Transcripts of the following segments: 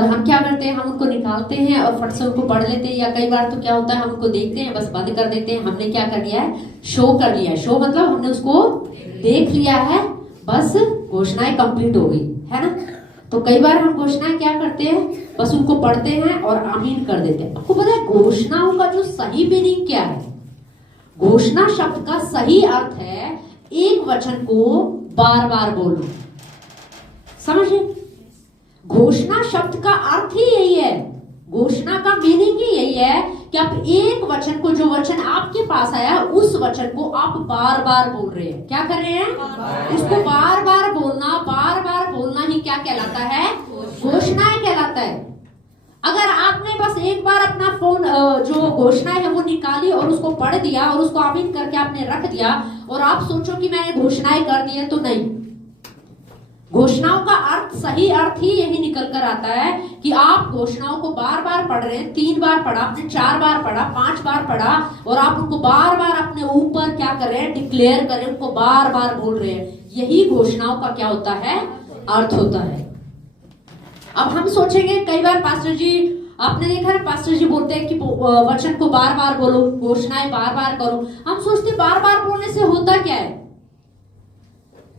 और हम क्या करते हैं, हम उनको निकालते हैं और फट से उनको पढ़ लेते हैं, या कई बार तो क्या होता है हम उनको देखते हैं बस बंद कर देते हैं। हमने क्या कर लिया है, शो कर लिया है। शो मतलब हमने उसको देख लिया है, बस घोषणाएं कंप्लीट हो गई है ना। तो कई बार हम घोषणाएं क्या करते हैं, बस उनको पढ़ते हैं और आमीन कर देते हैं। आपको पता है घोषणाओं का जो सही मीनिंग क्या है? घोषणा शब्द का सही अर्थ है एक वचन को बार बार बोलो। समझे? घोषणा शब्द का अर्थ ही यही है, घोषणा का मीनिंग ही यही है कि आप एक वचन को, जो वचन आपके पास आया उस वचन को आप बार बार बोल रहे हैं। क्या कर रहे हैं? उसको बार बार बोलना ही क्या कहलाता है? घोषणाएं कहलाता है। अगर आपने बस एक बार अपना फोन जो घोषणाएं है वो निकाली और उसको पढ़ दिया और उसको आमीन करके आपने रख दिया और आप सोचो कि मैंने घोषणाएं कर दी है, तो नहीं। घोषणाओं का अर्थ, सही अर्थ ही यही निकल कर आता है कि आप घोषणाओं को बार बार पढ़ रहे हैं। 3 बार पढ़ा आपने, 4 बार पढ़ा, 5 बार पढ़ा और आप उनको बार बार अपने ऊपर क्या कर रहे हैं, डिक्लेयर कर रहे हैं, उनको बार बार बोल रहे हैं। यही घोषणाओं का क्या होता है, अर्थ होता है। अब हम सोचेंगे कई बार पास्टर जी, आपने देखा है पास्टर जी बोलते हैं कि वचन को बार बार बोलो, घोषणाएं बार बार करो। हम सोचते बार बार बोलने से होता क्या है?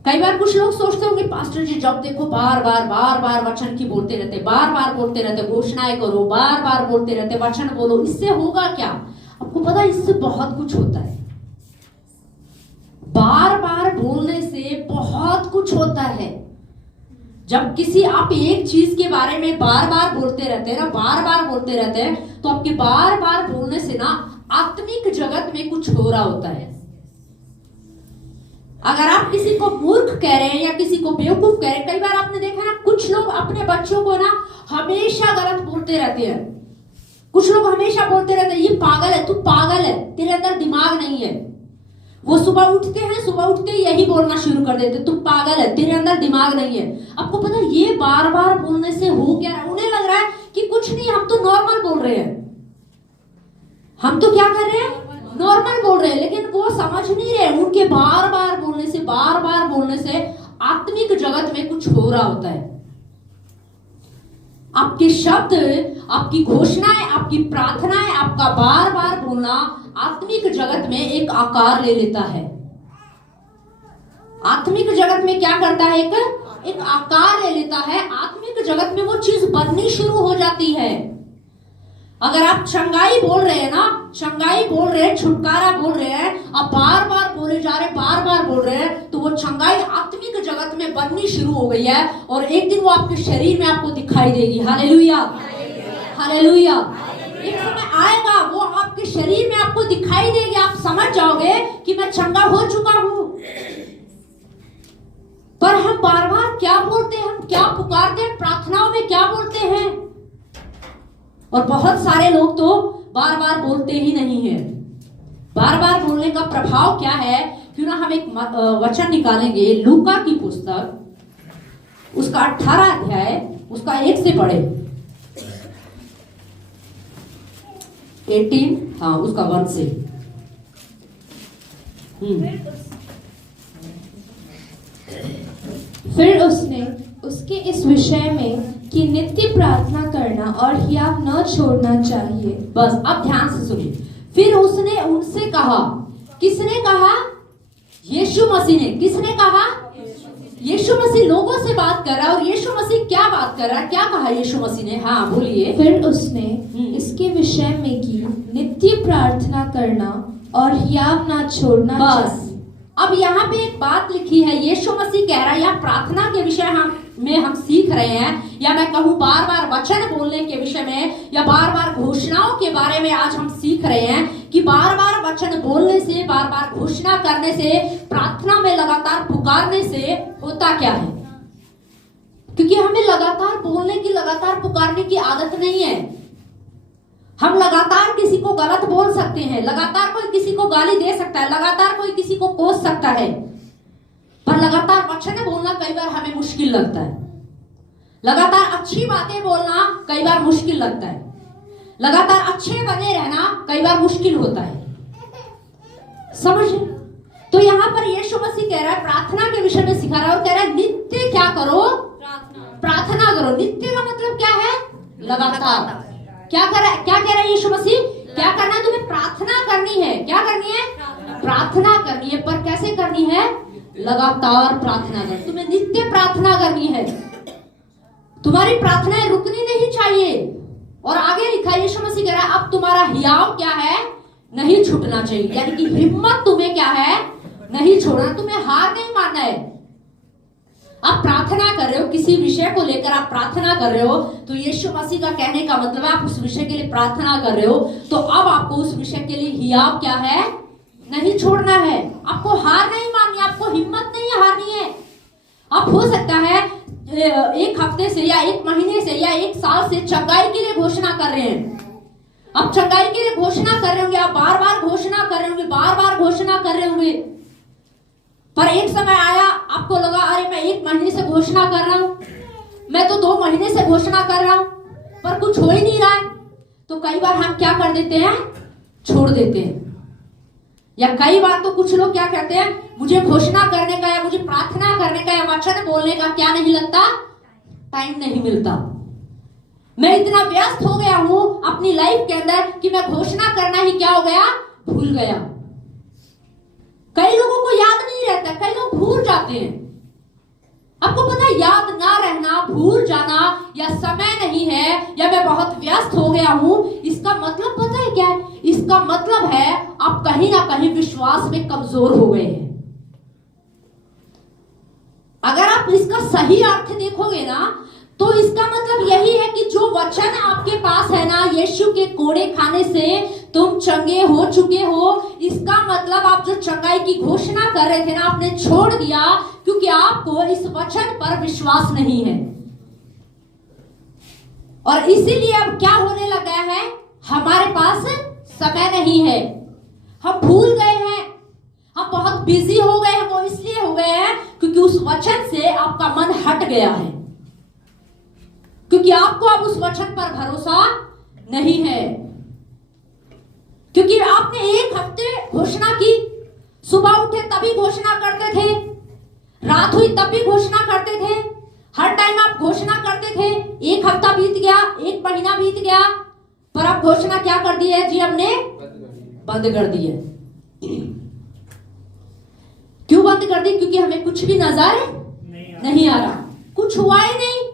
कई बार कुछ लोग सोचते होंगे पास्टर जी जब देखो बार बार वचन की बोलते रहते, बार बार बोलते रहते, घोषणाएं करो, बार बार बोलते रहते, वचन बोलो, इससे होगा क्या? आपको पता है इससे बहुत कुछ होता है। बार बार बोलने से बहुत कुछ होता है। जब किसी आप एक चीज के बारे में बार बार बोलते रहते हैं ना, बार बार बोलते रहते हैं, तो आपके बार बार बोलने से ना आत्मिक जगत में कुछ हो रहा होता है। अगर आप किसी को मूर्ख कह रहे हैं या किसी को बेवकूफ कह रहे हैं, कई बार आपने देखा ना कुछ लोग अपने बच्चों को ना हमेशा गलत बोलते रहते हैं। कुछ लोग हमेशा बोलते रहते हैं ये पागल है, तू पागल है, तेरे अंदर दिमाग नहीं है। वो सुबह उठते हैं, सुबह उठते ही यही बोलना शुरू कर देते, तुम पागल है, तेरे अंदर दिमाग नहीं है। आपको पता है ये बार बार बोलने से हो क्या रहा है? उन्हें लग रहा है कि कुछ नहीं, हम तो नॉर्मल बोल रहे हैं, हम तो क्या कर रहे हैं, नॉर्मल बोल रहे हैं। लेकिन वो समझ नहीं रहे, उनके बार बार बोलने से आत्मिक जगत में कुछ हो रहा होता है। आपके शब्द, आपकी घोषणाएं, आपकी प्रार्थनाएं, आपका बार बार बोलना आत्मिक जगत में एक आकार ले लेता है। आत्मिक जगत में क्या करता है, एक आकार ले लेता है। आत्मिक जगत में वो चीज बननी शुरू हो जाती है। अगर आप चंगाई बोल रहे हैं ना, चंगाई बोल रहे हैं, छुटकारा बोल रहे हैं, आप बार बार बोले जा रहे हैं, बार बार बोल रहे हैं, तो वो चंगाई आत्मिक जगत में बननी शुरू हो गई है और एक दिन वो आपके शरीर में आपको दिखाई देगी। Hallelujah, hallelujah. एक समय आएगा वो आपके शरीर में आपको दिखाई देगी, आप समझ जाओगे कि मैं चंगा हो चुका हूं। पर हम बार बार क्या बोलते हैं, हम क्या पुकारते हैं, प्रार्थनाओं में क्या बोलते हैं? और बहुत सारे लोग तो बार बार बोलते ही नहीं है। बार बार बोलने का प्रभाव क्या है? क्यों ना हम एक वचन निकालेंगे, लूका की पुस्तक, उसका 18 अध्याय, उसका 1 से पढ़े, 18, हाँ उसका 1 से। फिर उसने उसके इस विषय में कि नित्य प्रार्थना करना और हियाव न छोड़ना चाहिए। बस अब ध्यान से सुनिए। फिर उसने उनसे कहा, किसने कहा? यीशु मसीह ने। किसने कहा? यीशु मसीह लोगों से बात कर रहा है। और यीशु मसीह क्या बात कर रहा है, क्या कहा यीशु मसीह ने? हाँ बोलिए। फिर उसने इसके विषय में कि नित्य प्रार्थना करना और हियाव न छोड़ना चाहिए। अब यहाँ पे एक बात लिखी है, यीशु मसीह कह रहा है, या प्रार्थना के विषय हम सीख रहे हैं, या मैं कहूँ बार बार वचन बोलने के विषय में, या बार बार घोषणाओं के बारे में आज हम सीख रहे हैं कि बार बार वचन बोलने से, बार बार घोषणा करने से, प्रार्थना में लगातार पुकारने से होता क्या है? क्योंकि हमें लगातार बोलने की, लगातार पुकारने की आदत नहीं है। हम लगातार किसी को गलत बोल सकते हैं, लगातार कोई किसी को गाली दे सकता है, लगातार कोई किसी को कोस सकता है, पर लगातार वचन बोलना कई बार हमें मुश्किल लगता है। लगातार अच्छी बातें बोलना कई बार मुश्किल लगता है। लगातार अच्छे बने रहना कई बार मुश्किल होता है। समझ? तो यहाँ पर यीशु मसीह कह रहा है, प्रार्थना के विषय में सिखा रहा है और कह रहा है नित्य क्या करो? प्रार्थना करो। नित्य का मतलब क्या है? लगातार। क्या कह रहा है यीशु मसीह? क्या करना है? तुम्हें प्रार्थना करनी है। क्या करनी है? प्रार्थना करनी है। पर कैसे करनी है? लगातार प्रार्थना करनी। तुम्हें नित्य प्रार्थना करनी है। तुम्हारी प्रार्थनाएं रुकनी नहीं चाहिए। और आगे लिखा है, यीशु मसीह कह रहा है अब तुम्हारा हियाव क्या है? नहीं छूटना चाहिए। यानी कि हिम्मत तुम्हें क्या है? नहीं छोड़ना, तुम्हें हार नहीं मानना है। आप प्रार्थना कर रहे हो, किसी विषय को लेकर आप प्रार्थना कर रहे हो, तो यीशु मसीह का कहने का मतलब है आप उस विषय के लिए प्रार्थना कर रहे हो, तो अब आपको उस विषय के लिए हियाव क्या है? नहीं छोड़ना है। आपको हार नहीं माननी, आपको हिम्मत नहीं हारनी है। अब हो सकता है एक हफ्ते से या एक महीने से या एक साल से चंगाई के लिए घोषणा कर रहे हैं। अब चंगाई के लिए घोषणा कर रहे होंगे, आप बार बार घोषणा कर रहे होंगे, बार बार घोषणा कर रहे होंगे, पर एक समय आया आपको लगा अरे मैं 1 महीने से घोषणा कर रहा हूं, मैं तो 2 महीने से घोषणा कर रहा हूं, पर कुछ हो ही नहीं रहा है। तो कई बार हम क्या कर देते हैं? छोड़ देते हैं। या कई बार तो कुछ लोग क्या कहते हैं, मुझे घोषणा करने का या मुझे प्रार्थना करने का या वचन बोलने का क्या नहीं लगता? टाइम नहीं मिलता। मैं इतना व्यस्त हो गया हूं अपनी लाइफ के अंदर कि मैं घोषणा करना ही क्या हो गया? भूल गया। कई लोगों को याद नहीं रहता, कई लोग भूल जाते हैं। आपको पता है, याद ना रहना, भूल जाना, या समय नहीं है, या मैं बहुत व्यस्त हो गया हूं, इसका मतलब पता है क्या है? इसका मतलब है आप कहीं ना कहीं विश्वास में कमजोर हो गए हैं। अगर आप इसका सही अर्थ देखोगे ना, तो इसका मतलब यही है कि जो वचन आपके पास है ना, यीशु के कोड़े खाने से तुम चंगे हो चुके हो, इसका मतलब आप जो चंगाई की घोषणा कर रहे थे ना, आपने छोड़ दिया, क्योंकि आपको इस वचन पर विश्वास नहीं है। और इसीलिए अब क्या होने लगा है? हमारे पास समय नहीं है, हम भूल गए हैं, हम बहुत बिजी हो गए हैं। वो इसलिए हो गए हैं क्योंकि उस वचन से आपका मन हट गया है, क्योंकि आपको अब उस वचन पर भरोसा नहीं है। क्योंकि आपने 1 हफ्ते घोषणा की, सुबह उठे तभी घोषणा करते थे, रात हुई तब भी घोषणा करते थे, हर टाइम आप घोषणा करते थे। 1 हफ्ता बीत गया, 1 महीना बीत गया, पर अब घोषणा क्या कर दी है जी? हमने बंद कर दी है। क्यों बंद कर दी? क्योंकि हमें कुछ भी नजर नहीं आ रहा, कुछ हुआ ही नहीं,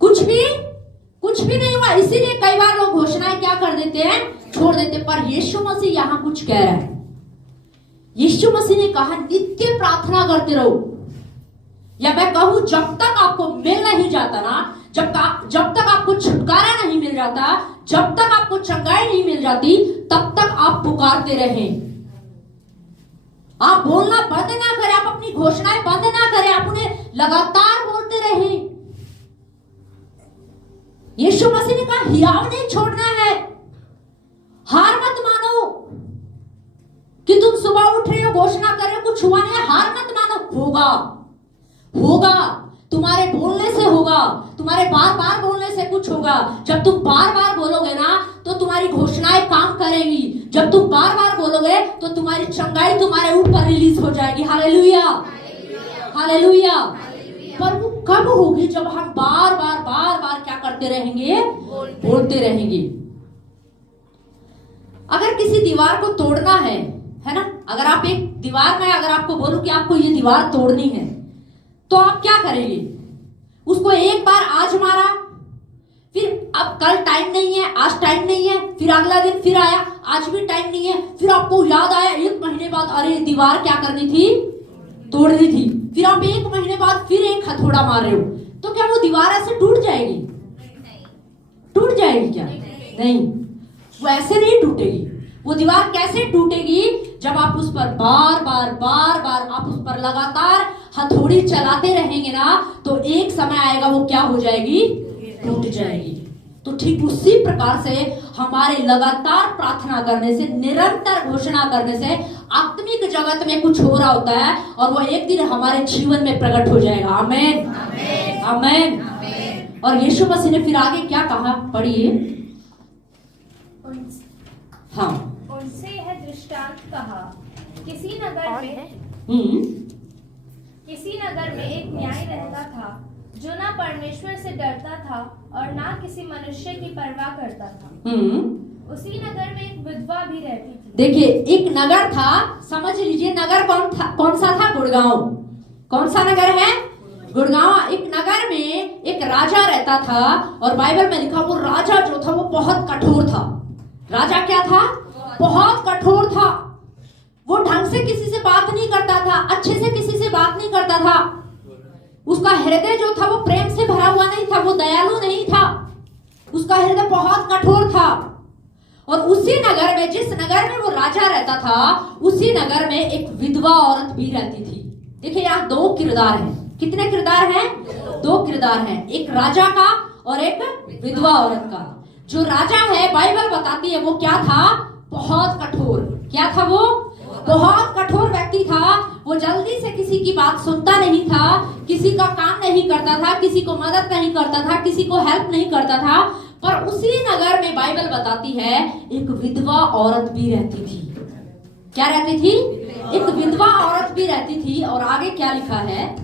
कुछ भी नहीं हुआ। इसीलिए कई बार लोग घोषणाएं क्या कर देते हैं? छोड़ देते। पर यीशु मसीह यहां कुछ कह रहा है। यीशु मसीह ने कहा नित्य प्रार्थना करते रहो। या मैं कहूं जब तक आपको मिल नहीं जाता ना, जब तक आपको छुटकारा नहीं मिल जाता, जब तक आपको चंगाई नहीं मिल जाती, तब तक आप पुकारते रहें। आप बोलना बंद ना करें, आप अपनी घोषणाएं बंद ना करें, आप उन्हें लगातार बोलते रहें। यीशु मसीह ने कहा हियाव नहीं छोड़ना है। हार मत मानो कि तुम सुबह उठ रहे हो, घोषणा कर रहे हो, कुछ हुआ नहीं, हार मत मानो। होगा, तुम्हारे बोलने से होगा, तुम्हारे बार बार बोलने से कुछ होगा। जब तुम बार बार बोलोगे ना, तो तुम्हारी घोषणाएं काम करेगी। जब तुम बार बार बोलोगे, तो तुम्हारी चंगाई तुम्हारे ऊपर रिलीज हो जाएगी। Hallelujah, hallelujah. पर वो कब होगी? जब हम बार बार क्या करते रहेंगे? बोलते रहेंगे। अगर किसी दीवार को तोड़ना है ना, अगर आप एक दीवार में, अगर आपको बोलूं कि आपको ये दीवार तोड़नी है, तो आप क्या करेंगे? उसको एक बार आज मारा, फिर अब कल टाइम नहीं है, आज टाइम नहीं है, फिर अगला दिन फिर आया, आज भी टाइम नहीं है, फिर आपको याद आया 1 महीने बाद, अरे दीवार क्या करनी थी? तोड़नी थी। फिर आप 1 महीने बाद फिर एक हथौड़ा मार रहे हो, तो क्या वो दीवार ऐसे टूट जाएगी? टूट जाएगी क्या? नहीं, वो ऐसे नहीं टूटेगी। वो दीवार कैसे टूटेगी? जब आप उस पर बार बार आप उस पर लगातार हथौड़ी चलाते रहेंगे ना, तो एक समय आएगा वो क्या हो जाएगी? टूट जाएगी। तो ठीक उसी प्रकार से हमारे लगातार प्रार्थना करने से, निरंतर घोषणा करने से आत्मिक जगत में कुछ हो रहा होता है, और वो एक दिन हमारे जीवन में प्रकट हो जाएगा। आमीन, आमीन। और यीशु मसीह ने फिर आगे क्या कहा? पढ़िए। हाँ, उनसे यह दृष्टांत कहा, किसी नगर में एक न्याय रहता था, जो ना परमेश्वर से डरता था और ना किसी मनुष्य की परवाह करता था। उसी नगर में एक विधवा भी रहती थी। देखिए, एक नगर था, समझ लीजिए नगर कौन सा था? गुड़गांव। कौन सा नगर है? गुड़गांव। एक नगर में एक राजा रहता था और बाइबल में लिखा वो राजा जो था वो बहुत कठोर था। राजा क्या था? बहुत कठोर था। वो ढंग से किसी से बात नहीं करता था, अच्छे से किसी से बात नहीं करता था। उसका हृदय जो था वो प्रेम से भरा हुआ नहीं था, वो दयालु नहीं था। उसका हृदय बहुत कठोर था। और उसी नगर में, जिस नगर में वो राजा रहता था, उसी नगर में एक विधवा औरत भी रहती थी। देखिए, यहाँ दो किरदार हैं। कितने किरदार हैं? दो किरदार हैं, एक राजा का और एक विधवा औरत का। जो राजा है, बाइबल बताती है वो क्या था? बहुत कठोर। क्या था वो? बहुत कठोर व्यक्ति था। वो जल्दी से किसी की बात सुनता नहीं था, किसी का काम नहीं करता था, किसी को मदद नहीं करता था, किसी को हेल्प नहीं करता था। पर उसी नगर में बाइबल बताती है एक विधवा औरत भी रहती थी। क्या रहती थी? एक विधवा औरत भी रहती थी। और आगे क्या लिखा है?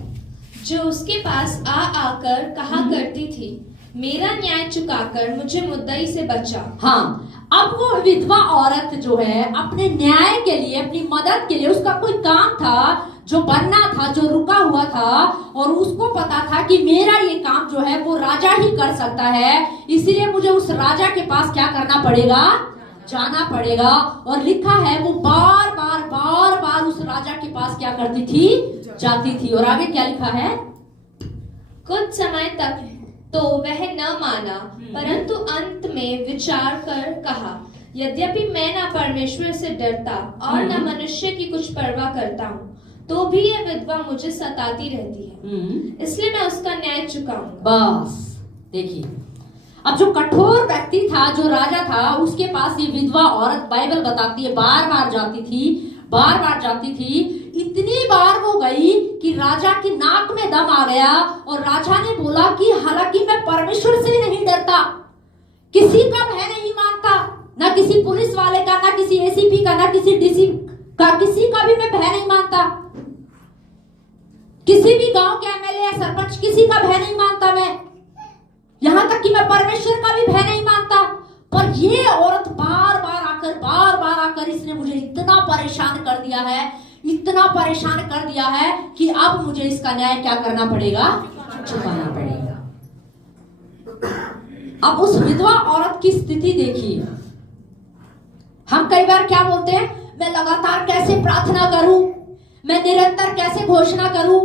जो उसके पास आ आकर कहा करती थी, मेरा न्याय चुकाकर मुझे मुद्दई से बचा। हाँ, अब वो विधवा औरत जो है अपने न्याय के लिए, अपनी मदद के लिए, उसका कोई काम था जो बनना था, जो रुका हुआ था, और उसको पता था कि मेरा ये काम जो है वो राजा ही कर सकता है, इसलिए मुझे उस राजा के पास क्या करना पड़ेगा? जाना पड़ेगा। और लिखा है वो बार बार उस राजा के पास क्या करती थी? जाती थी। और आगे क्या लिखा है? कुछ समय तक तो वह न माना, परंतु अंत में विचार कर कहा, यद्यपि मैं ना परमेश्वर से डरता और न मनुष्य की कुछ परवाह करता हूँ, तो भी यह विधवा मुझे सताती रहती है, इसलिए मैं उसका न्याय चुकाऊंगा। बस देखिए, अब जो कठोर व्यक्ति था, जो राजा था, उसके पास ये विधवा औरत, बाइबल बताती है, बार बार जाती थी। इतनी बार वो गई कि राजा की नाक में दम आ गया। और राजा ने बोला कि हालांकि मैं परमेश्वर से नहीं डरता, किसी का भय नहीं मानता, ना किसी पुलिस वाले का, ना किसी एसीपी का, ना किसी डीसी का, किसी का भी मैं भय नहीं मानता, किसी भी गांव के एमएलए या सरपंच, किसी का भय नहीं मानता मैं, यहां तक कि मैं परमेश्वर का भी भय नहीं मानता। पर ये औरत बार बार आकर इसने मुझे इतना परेशान कर दिया है कि अब मुझे इसका न्याय क्या करना पड़ेगा? चुकाना पड़ेगा। अब उस विधवा औरत की स्थिति देखिए। हम कई बार क्या बोलते हैं? मैं लगातार कैसे प्रार्थना करूं, मैं निरंतर कैसे घोषणा करूं।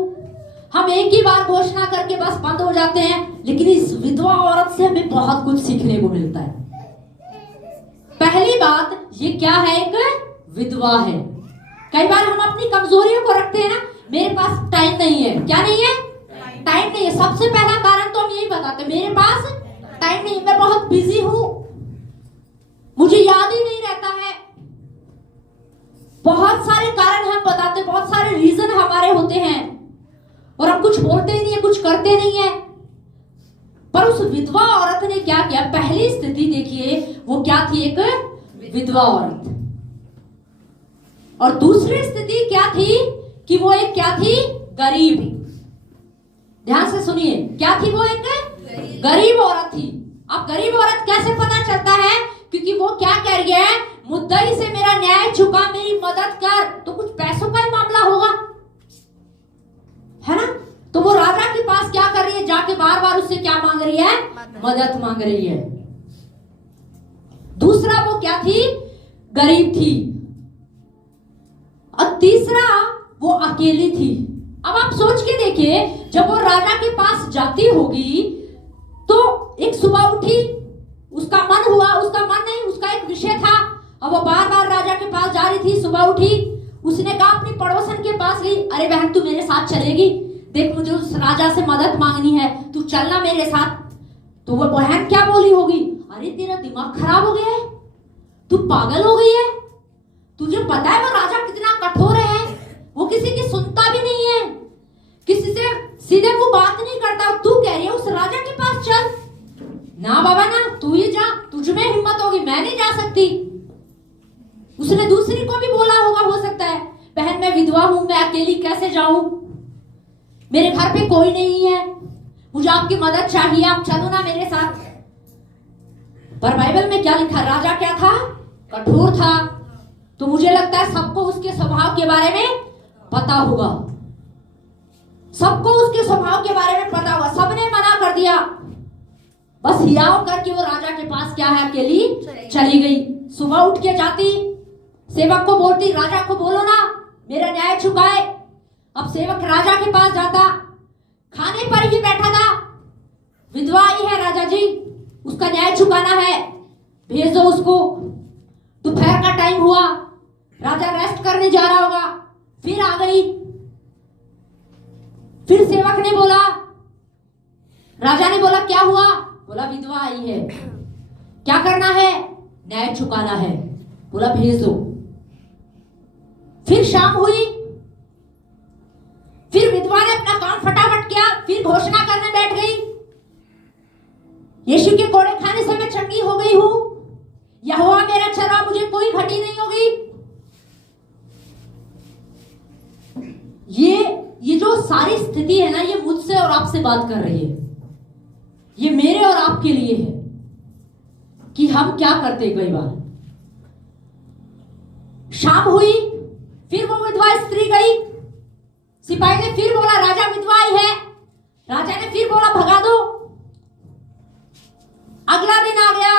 हम एक ही बार घोषणा करके बस बंद हो जाते हैं। लेकिन इस विधवा औरत से हमें बहुत कुछ सीखने को मिलता है। पहली बात, ये क्या है? एक विधवा है। कई बार हम अपनी कमजोरियों को रखते हैं ना, मेरे पास टाइम नहीं है। क्या नहीं है? टाइम नहीं है। सबसे पहला कारण तो हम यही बताते हैं, मेरे पास टाइम नहीं, मैं बहुत बिजी हूं, मुझे याद ही नहीं रहता है। बहुत सारे कारण हम बताते, बहुत सारे रीजन हमारे होते हैं और हम कुछ बोलते ही नहीं है, कुछ करते नहीं है। पर उस विधवा औरत ने क्या किया? पहली स्थिति देखिए, वो क्या थी? एक विधवा औरत। और दूसरी स्थिति क्या थी? कि वो एक क्या थी? गरीब। ध्यान से सुनिए, क्या थी? वो एक गरीब औरत थी। अब गरीब औरत कैसे पता चलता है? क्योंकि वो क्या कह रही है? मुद्दई से मेरा न्याय चुका, मेरी मदद कर। तो कुछ पैसों का ही मामला होगा, है ना? तो वो राजा के पास क्या कर रही है? जाके बार बार उससे क्या मांग रही है? मदद मांग रही है। दूसरा, वो क्या थी? गरीब थी। और तीसरा, वो अकेली थी। अब आप सोच के देखिए, जब वो राजा के पास जाती होगी तो एक सुबह उठी, उसका मन हुआ, उसका मन नहीं, उसका एक विषय था, और वो बार बार राजा के पास जा रही थी। सुबह उठी, उसने कहा अपनी पड़ोसन के पास गई, अरे बहन तू मेरे साथ चलेगी? देख मुझे उस राजा से मदद मांगनी है, तू चलना मेरे साथ। तो वो बहन क्या बोली होगी? अरे तेरा दिमाग खराब हो गया है, तू पागल हो गई है, तुझे पता है वो राजा कितना कठोर है, वो किसी की सुनता भी नहीं है, किसी से सीधे मुंह बात नहीं करता। तू कह रही है उस राजा के पास चल? ना बाबा ना, तू ही जा, तुझ में हिम्मत होगी, मैं नहीं जा सकती। उसने दूसरी को भी बोला होगा, हो सकता है, बहन मैं विधवा हूं, मैं अकेली कैसे जाऊं, मेरे घर पे कोई नहीं है, मुझे आपकी मदद चाहिए, आप चलो ना मेरे साथ। पर बाइबल में क्या लिखा? राजा क्या था? कठोर था। तो मुझे लगता है सबको उसके स्वभाव के बारे में पता होगा, सबको उसके स्वभाव के बारे में पता होगा। सबने मना कर दिया, बस हियाव करके वो राजा के पास क्या है, अकेली चली गई। सुबह उठ के जाती, सेवक को बोलती, राजा को बोलो ना मेरा न्याय चुकाए। अब सेवक राजा के पास जाता, खाने पर ही बैठा था, विधवा आई है राजा जी, उसका न्याय चुकाना है, भेज दो उसको। दोपहर का टाइम हुआ, राजा रेस्ट करने जा रहा होगा, फिर आ गई। फिर सेवक ने बोला, राजा ने बोला क्या हुआ? बोला विधवा आई है, क्या करना है? न्याय चुकाना है। बोला भेज दो। फिर शाम हुई, फिर विधवा ने अपना काम फटाफट किया, फिर घोषणा करने बैठ गई, यीशु के कोड़े खाने से मैं चंगी हो गई हूं, यहोवा मेरा चरा, मुझे कोई घटी नहीं होगी। ये जो सारी स्थिति है ना, ये मुझसे और आपसे बात कर रही है, ये मेरे और आपके लिए है कि हम क्या करते। कई बार शाम हुई, फिर वो विधवा स्त्री गई, सिपाही ने फिर बोला राजा विधवा आई है, राजा ने फिर बोला भगा दो। अगला दिन आ गया,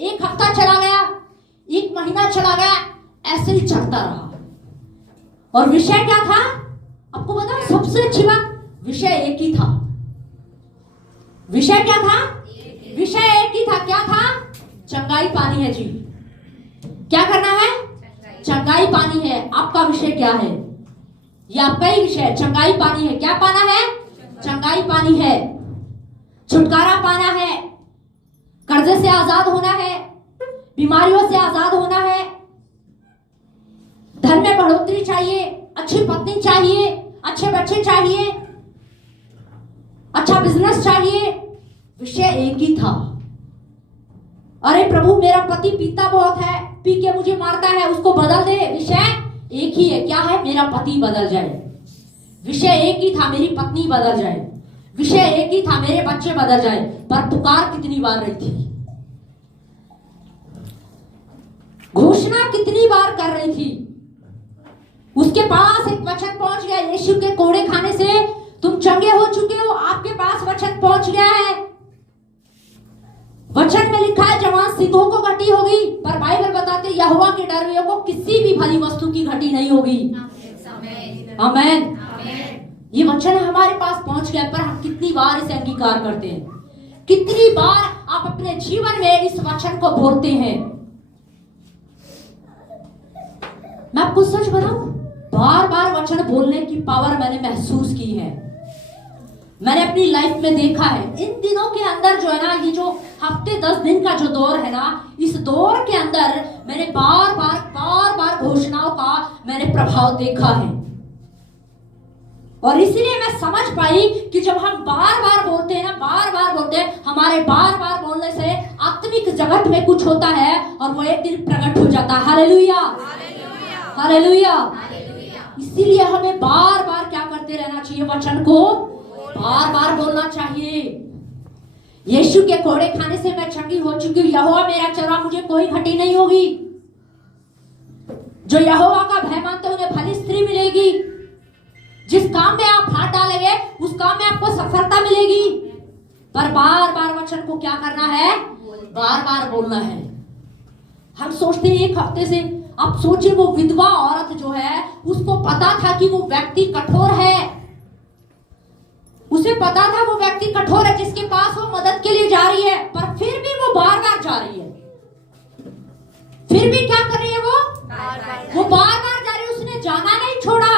एक हफ्ता चला गया, एक महीना चला गया, ऐसे ही चढ़ता रहा। और विषय क्या था आपको बताओ? सबसे अच्छी बात, विषय एक ही था। विषय क्या था? विषय एक ही था। क्या था? चंगाई पानी है जी। क्या करना है? चंगाई पानी है। आपका विषय क्या है? ये आपका ही विषय है, चंगाई पानी है। क्या पाना है? चंगाई पानी है, छुटकारा पाना है, कर्जे से आजाद होना है, बीमारियों से आजाद होना है, धन में बढ़ोतरी चाहिए, अच्छी पत्नी चाहिए, अच्छे बच्चे चाहिए, अच्छा बिजनेस चाहिए। विषय एक ही था। अरे प्रभु मेरा पति पीता बहुत है, पी के मुझे मारता है, उसको बदल दे। विषय एक ही है। क्या है? मेरा पति बदल जाए। विषय एक ही था, मेरी पत्नी बदल जाए। विषय एक ही था, मेरे बच्चे बदल जाए। पर पुकार कितनी बार रही थी, घोषणा कितनी बार कर रही थी। उसके पास एक वचन पहुंच गया, यीशु के कोड़े खाने से तुम चंगे हो चुके हो, आपके पास वचन पहुंच गया है। वचन में लिखा है जवान सिंहों को घटी होगी, पर बाइबल बताते यहोवा के डरवैयों को किसी भी भली वस्तु की घटी नहीं होगी। आमीन। ये वचन हमारे पास पहुंच गया, पर हम कितनी बार इसे अंगीकार करते हैं? कितनी बार आप अपने जीवन में इस वचन को बोलते हैं? मैं आपको सच बताऊं, बार बार वचन बोलने की पावर मैंने महसूस की है, मैंने अपनी लाइफ में देखा है। इन दिनों के अंदर जो है ना, ये जो हफ्ते 10 दिन का जो दौर है ना, इस दौर के अंदर मैंने बार बार घोषणाओं का मैंने प्रभाव देखा है। और इसलिए मैं समझ पाई कि जब हम बार बार बोलते हैं ना, बार बार बोलते हैं, हमारे बार बार बोलने से आत्मिक जगत में कुछ होता है और वो एक दिन प्रकट हो जाता है। Hallelujah, hallelujah. इसीलिए हमें बार बार क्या करते रहना चाहिए? वचन को बार बार बोलना चाहिए। यीशु के कोड़े खाने से मैं चंगी हो चुकी हूँ, यहोवा मेरा चरा, मुझे कोई घटी नहीं होगी। जो यहोवा का भय मानते उन्हें भली स्त्री मिलेगी। जिस काम में आप हाथ डालेंगे उस काम में आपको सफलता मिलेगी। पर बार बार वचन को क्या करना है? बार बार बोलना है। हम सोचते हैं एक हफ्ते से, आप सोचिए वो विधवा औरत जो है, उसको पता था कि वो व्यक्ति कठोर है, उसे पता था वो व्यक्ति कठोर है जिसके पास वो मदद के लिए जा रही है, पर फिर भी वो बार बार जा रही है। फिर भी क्या कर रही है? वो बार बार जा रही है, उसने जाना नहीं छोड़ा।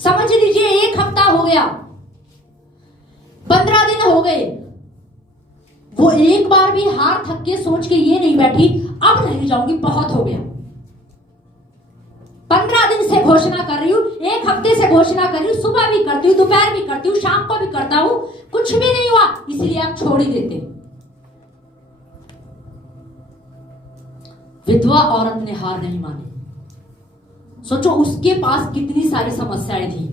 समझ लीजिए एक हफ्ता हो गया, 15 दिन हो गए, वो एक बार भी हार थक के सोच के ये नहीं बैठी अब नहीं जाऊंगी, बहुत हो गया। 15 दिन से घोषणा कर रही हूं, एक हफ्ते से घोषणा कर रही हूं, सुबह भी करती हूं, दोपहर भी करती हूं, शाम को भी करता हूं, कुछ भी नहीं हुआ, इसलिए आप छोड़ ही देते। विधवा औरत ने हार नहीं मानी। सोचो उसके पास कितनी सारी समस्याएं थी।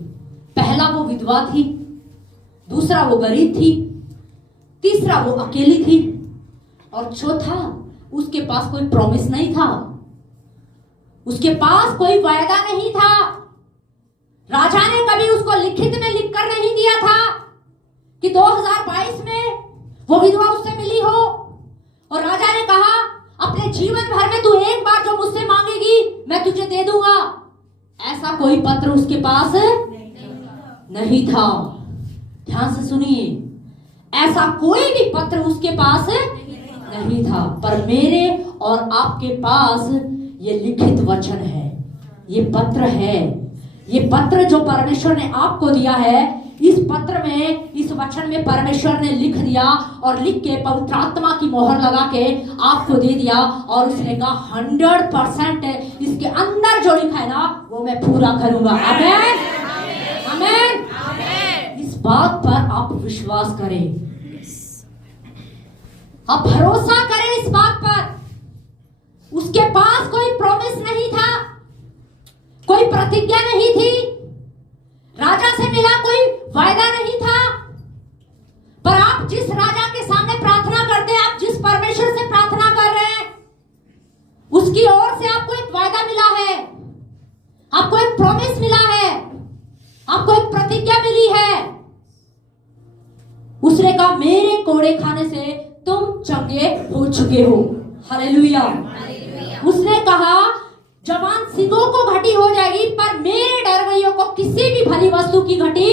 पहला वो विधवा थी, दूसरा वो गरीब थी, तीसरा वो अकेली थी, और चौथा उसके पास कोई प्रॉमिस नहीं था, उसके पास कोई वायदा नहीं था। राजा ने कभी उसको लिखित में लिखकर नहीं दिया था कि 2022 में वो विधवा उससे मिली हो और राजा ने कहा अपने जीवन भर में तू एक बार जो मुझसे मांगेगी मैं तुझे दे दूंगा। ऐसा कोई पत्र उसके पास नहीं था। ध्यान से सुनिए, ऐसा कोई भी पत्र उसके पास नहीं था। पर मेरे और आपके पास ये लिखित वचन है, ये पत्र है। ये पत्र जो परमेश्वर ने आपको दिया है, इस पत्र में, इस वचन में परमेश्वर ने लिख दिया और लिख के पवित्र आत्मा की मोहर लगा के आपको दे दिया। और उसने कहा 100% इसके अंदर जो लिखा है ना वो मैं पूरा करूंगा। आमीन, आमीन। इस बात पर आप विश्वास करें, आप भरोसा करें इस बात पर। उसके पास कोई प्रॉमिस नहीं था, कोई प्रतिज्ञा नहीं थी, राजा से मिला कोई वायदा नहीं था। पर आप जिस राजा के सामने प्रार्थना करते हैं, आप जिस परमेश्वर से प्रार्थना कर रहे हैं, उसकी ओर से आपको एक वायदा मिला है, आपको एक प्रॉमिस मिला है, आपको एक प्रतिज्ञा मिली है। उसने कहा मेरे कोड़े खाने से तुम चंगे हो चुके हो। हालेलुया। उसने कहा जवान सिंगों को घटी हो जाएगी पर मेरे डरवैयों को किसी भी भली वस्तु की घटी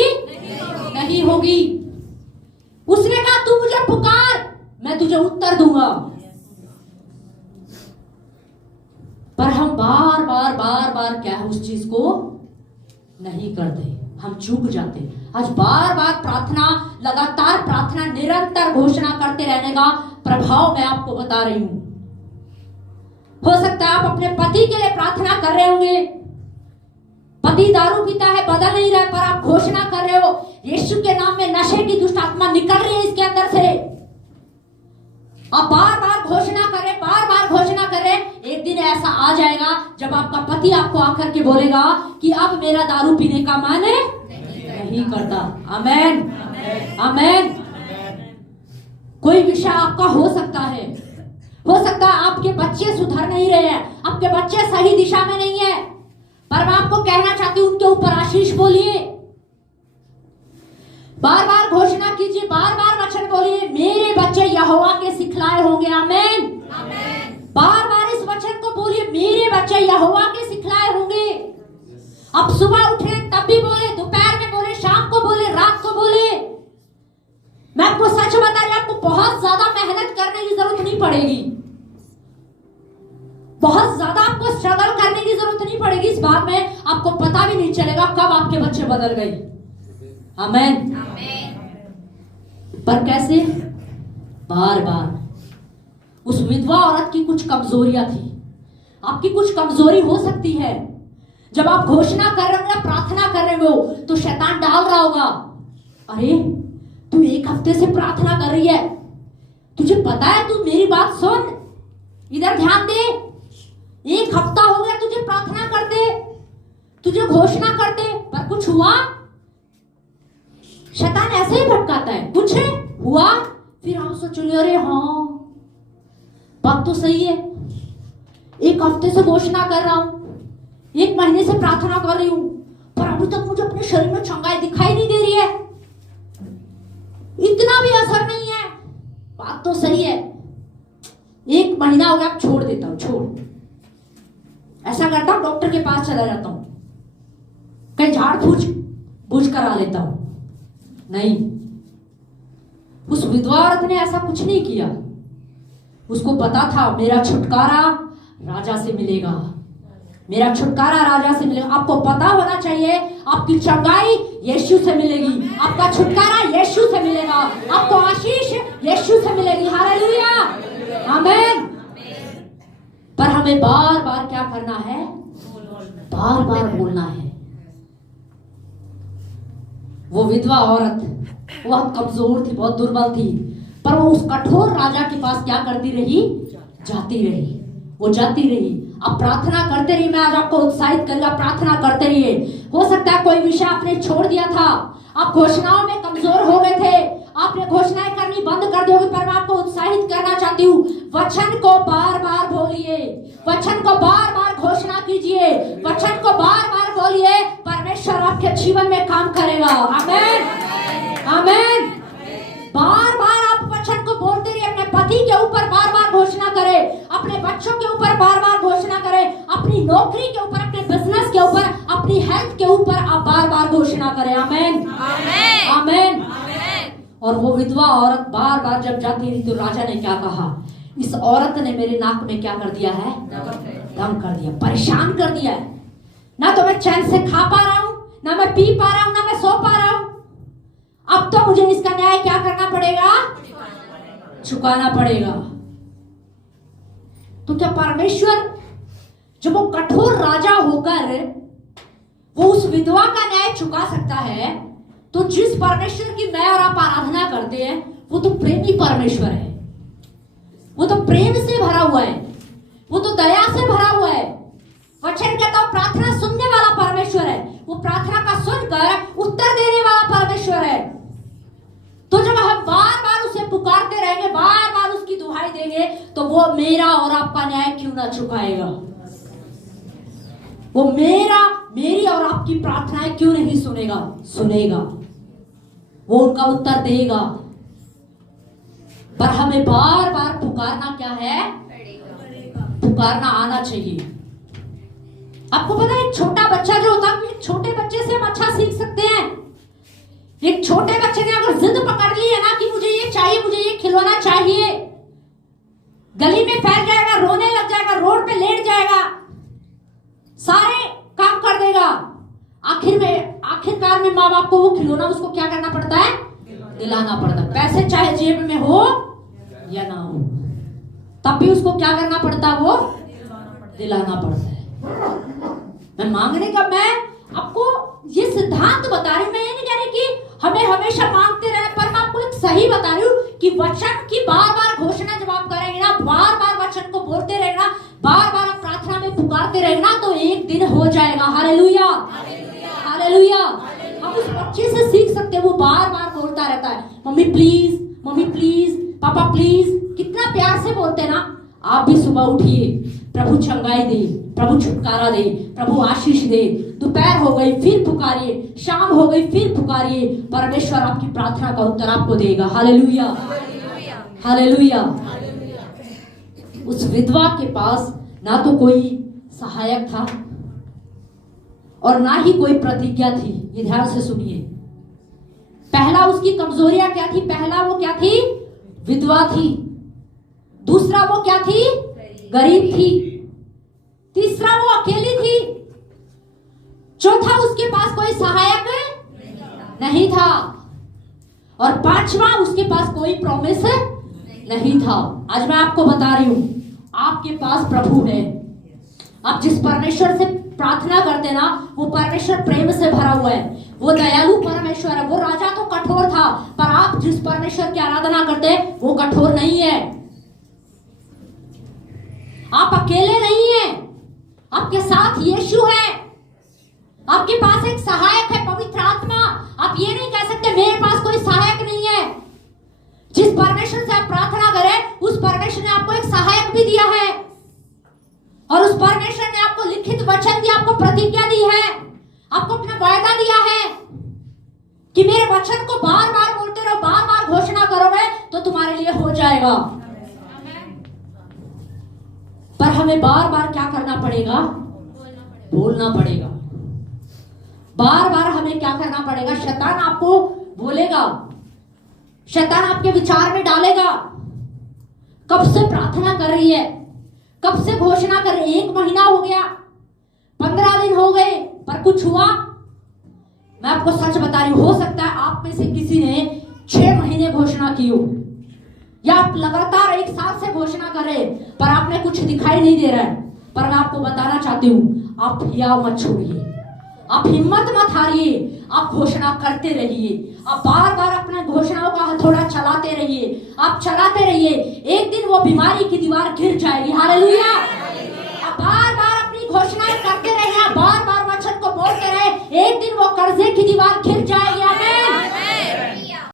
नहीं होगी। उसने कहा तू मुझे पुकार, मैं तुझे उत्तर दूंगा। पर हम बार बार क्या है उस चीज को नहीं करते, हम चूक जाते। आज बार बार प्रार्थना, लगातार प्रार्थना, निरंतर घोषणा करते रहने का प्रभाव मैं आपको बता रही हूं। हो सकता है आप अपने पति के लिए प्रार्थना कर रहे होंगे, पति दारू पीता है, बदल नहीं रहा है, पर आप घोषणा कर रहे हो यीशु के नाम में नशे की दुष्ट आत्मा निकल रही है इसके अंदर से। आप बार बार घोषणा कर रहे, बार बार घोषणा कर रहे। एक दिन ऐसा आ जाएगा जब आपका पति आपको आकर के बोलेगा कि अब मेरा दारू पीने का मन नहीं करता। आमेन, आमेन। कोई विषय आपका हो सकता है, हो सकता है आपके बच्चे सुधर नहीं रहे हैं, आपके बच्चे सही दिशा में नहीं है, पर मैं आपको कहना चाहती हूं उनके ऊपर आशीष बोलिए, बार बार घोषणा कीजिए, बार बार वचन बोलिए मेरे बच्चे यहोवा के सिखलाए होंगे। आमेन, बार बार इस वचन को बोलिए मेरे बच्चे यहोवा के सिखलाए होंगे। अब सुबह उठे तब भी बोले, दोपहर में बोले, शाम को बोले, रात को बोले। मैं आपको सच बता रही हूं, आपको बहुत ज्यादा मेहनत करने की जरूरत नहीं पड़ेगी, बहुत ज्यादा आपको स्ट्रगल करने की जरूरत नहीं पड़ेगी। इस बात में आपको पता भी नहीं चलेगा कब आपके बच्चे बदल गए। आमेन। पर कैसे? बार बार। उस विधवा औरत की कुछ कमजोरियां थी, आपकी कुछ कमजोरी हो सकती है। जब आप घोषणा कर रहे हो, प्रार्थना कर रहे हो, तो शैतान डाल रहा होगा, अरे तू एक हफ्ते से प्रार्थना कर रही है, तुझे पता है, तू मेरी बात सुन, इधर ध्यान दे, एक हफ्ता हो गया तुझे प्रार्थना करते, तुझे घोषणा करते, पर कुछ हुआ? शैतान ऐसे ही भटकाता है, कुछ हुआ? फिर हम सोचेंगे अरे हाँ बात तो सही है, एक हफ्ते से घोषणा कर रहा हूं, एक महीने से प्रार्थना कर रही हूं, पर अभी तक मुझे अपने शरीर में चंगाई दिखाई नहीं दे रही है, इतना भी असर नहीं है, बात तो सही है, एक महीना हो गया, अब छोड़ देता हूं, छोड़। ऐसा करता हूं, डॉक्टर के पास चला जाता हूं, कहीं झाड़ फूंक करा लेता हूं। नहीं, उस विधवा औरत ने ऐसा कुछ नहीं किया। उसको पता था मेरा छुटकारा राजा से मिलेगा, मेरा छुटकारा राजा से मिलेगा। आपको पता होना चाहिए आपकी चंगाई यीशु से मिलेगी, आपका छुटकारा यीशु से मिलेगा, आपको आशीष यीशु से मिलेगी। हालेलुया, आमीन। पर हमें बार बार क्या करना है? बार बार बोलना है। वो विधवा औरत बहुत कमजोर थी, बहुत दुर्बल थी, पर वो उस कठोर राजा के पास क्या करती रही? जाती रही, वो जाती रही। अब प्रार्थना करते रहिए। मैं आज आपको उत्साहित करूंगा, प्रार्थना करते रहिए। हो सकता है कोई विषय आपने छोड़ दिया था, आप घोषणाओं में कमजोर कमजोर हो गए थे, आपने घोषणाएं करनी बंद कर दी होगी, पर मैं आपको उत्साहित करना चाहती हूँ, वचन को बार बार बोलिए, वचन को बार बार घोषणा कीजिए, वचन को बार बार बोलिए, परमेश्वर आपके जीवन में काम करेगा। आमीन, आमीन। बार बार आप वचन को बोलते रहिए, अपने पति के ऊपर बार बार घोषणा करें, अपने बच्चों के ऊपर बार बार घोषणा करें, अपनी नौकरी के ऊपर, अपने बिजनेस के ऊपर, अपनी हेल्थ के ऊपर आप बार बार घोषणा करें। आमीन, आमीन। और वो विधवा औरत बार बार जब जाती रही तो राजा ने क्या कहा, इस औरत ने मेरे नाक में क्या कर दिया है, दम कर दिया, परेशान कर दिया है। ना तो मैं चैन से खा पा रहा हूं, ना मैं पी पा रहा हूं, ना मैं सो पा रहा हूं। अब तो मुझे इसका न्याय क्या करना पड़ेगा, चुकाना पड़ेगा। तो क्या परमेश्वर जब वो कठोर राजा होकर वो उस विधवा का न्याय चुका सकता है, तो जिस परमेश्वर की मैं और आप आराधना करते हैं वो तो प्रेमी परमेश्वर है, वो तो प्रेम से भरा हुआ है, वो तो दया से भरा हुआ है। वचन कहता है प्रार्थना सुनने वाला परमेश्वर है, वो प्रार्थना का सुनकर उत्तर देने वाला परमेश्वर है। तो जब हम बार बार उसे पुकारते रहेंगे, बार बार उसकी दुहाई देंगे, तो वो मेरा और आपका न्याय क्यों ना चुकाएगा, वो मेरी और आपकी प्रार्थनाएं क्यों नहीं सुनेगा, सुनेगा, वो उनका उत्तर देगा। पर हमें बार बार पुकारना क्या है, पुकारना आना चाहिए। आपको पता है एक छोटा बच्चा जो होता है, एक छोटे बच्चे से हम अच्छा सीख सकते हैं। एक छोटे बच्चे ने अगर जिद पकड़ ली है ना कि मुझे ये चाहिए, मुझे ये खिलौना चाहिए, गली में फैल जाएगा, रोने लग जाएगा, रोड पे लेट जाएगा, सारे काम कर देगा। आखिरकार में माँ बाप को वो खिलौना उसको क्या करना पड़ता है, दिलाना पड़ता है। पैसे चाहे जेब में हो या ना हो, तब भी उसको क्या करना पड़ता है, वो दिलाना पड़ता है। मैं मांगने का, मैं आपको ये सिद्धांत बता रही हूं, मैं ये नहीं कह रही कि हमें हमेशा मांगते रहे, पर मैं आपको एक सही बता रही हूँ कि वचन की बार बार घोषणा जब आप करेंगे ना, बार बार वचन को बोलते रहेगा, बार बार आप प्रार्थना में पुकारते रहेगा, तो एक दिन हो जाएगा। Hallelujah, hallelujah. हम उस बच्चे से सीख सकते हैं, वो बार बार बोलता रहता है, मम्मी प्लीज, मम्मी प्लीज, पापा प्लीज, कितना प्यार से बोलते हैं ना। आप भी सुबह उठिए, प्रभु चंगाई दे, प्रभु छुटकारा दे, प्रभु आशीष दे। दोपहर हो गई फिर पुकारिए, शाम हो गई फिर पुकारिए, परमेश्वर आपकी प्रार्थना का उत्तर आपको देगा। Hallelujah, hallelujah. उस विधवा के पास ना तो कोई सहायक था और ना ही कोई प्रतिज्ञा थी। ये ध्यान से सुनिए। पहला उसकी कमजोरियां क्या थी, पहला वो क्या थी, विधवा थी। दूसरा वो क्या थी, गरीब थी। तीसरा वो अकेली थी। चौथा उसके पास कोई सहायक नहीं था। और पांचवा उसके पास कोई प्रॉमिस नहीं था। आज मैं आपको बता रही हूं, आपके पास प्रभु है। आप जिस परमेश्वर से प्रार्थना करते ना, वो परमेश्वर प्रेम से भरा हुआ है, वो दयालु परमेश्वर है। वो राजा तो कठोर था, पर आप जिस परमेश्वर की आराधना करते हैं वो कठोर नहीं है। आप अकेले नहीं हैं, आपके साथ यीशु है। आपके पास एक सहायक है, पवित्र आत्मा। आप ये नहीं कह सकते मेरे पास कोई सहायक नहीं है। जिस परमेश्वर से आप प्रार्थना करें, उस परमेश्वर ने आपको एक सहायक भी दिया है, और उस परमेश्वर ने आपको लिखित वचन दिया, आपको प्रतिज्ञा दी है, आपको अपना वायदा दिया है कि मेरे वचन को बार बार बोलते रहो, बार बार घोषणा करोगे तो तुम्हारे लिए हो जाएगा। पर हमें बार बार क्या करना पड़ेगा, बोलना पड़ेगा। बार बार हमें क्या करना पड़ेगा। शैतान आपको बोलेगा, शैतान आपके विचार में डालेगा, कब से प्रार्थना कर रही है, कब से घोषणा कर रही है, 1 महीना हो गया, 15 दिन हो गए, पर कुछ हुआ। मैं आपको सच बता रही हूं, हो सकता है आप में से किसी ने 6 महीने घोषणा की हो, या आप लगातार 1 साल से घोषणा कर रहे, पर आपने कुछ दिखाई नहीं दे रहा है। पर मैं आपको बताना चाहती हूं, आप हियाव मत छोड़िए, आप हिम्मत मत हारिए, आप घोषणा करते रहिए। आप बार बार अपना घोषणाओं का हथौड़ा चलाते रहिए, आप चलाते रहिए। एक दिन वो बीमारी की दीवार गिर जाएगी। हालेलुया। आप बार बार अपनी घोषणाएं करते रहिए, बार बार वचन को बोलते रहे, एक दिन वो कर्जे की दीवार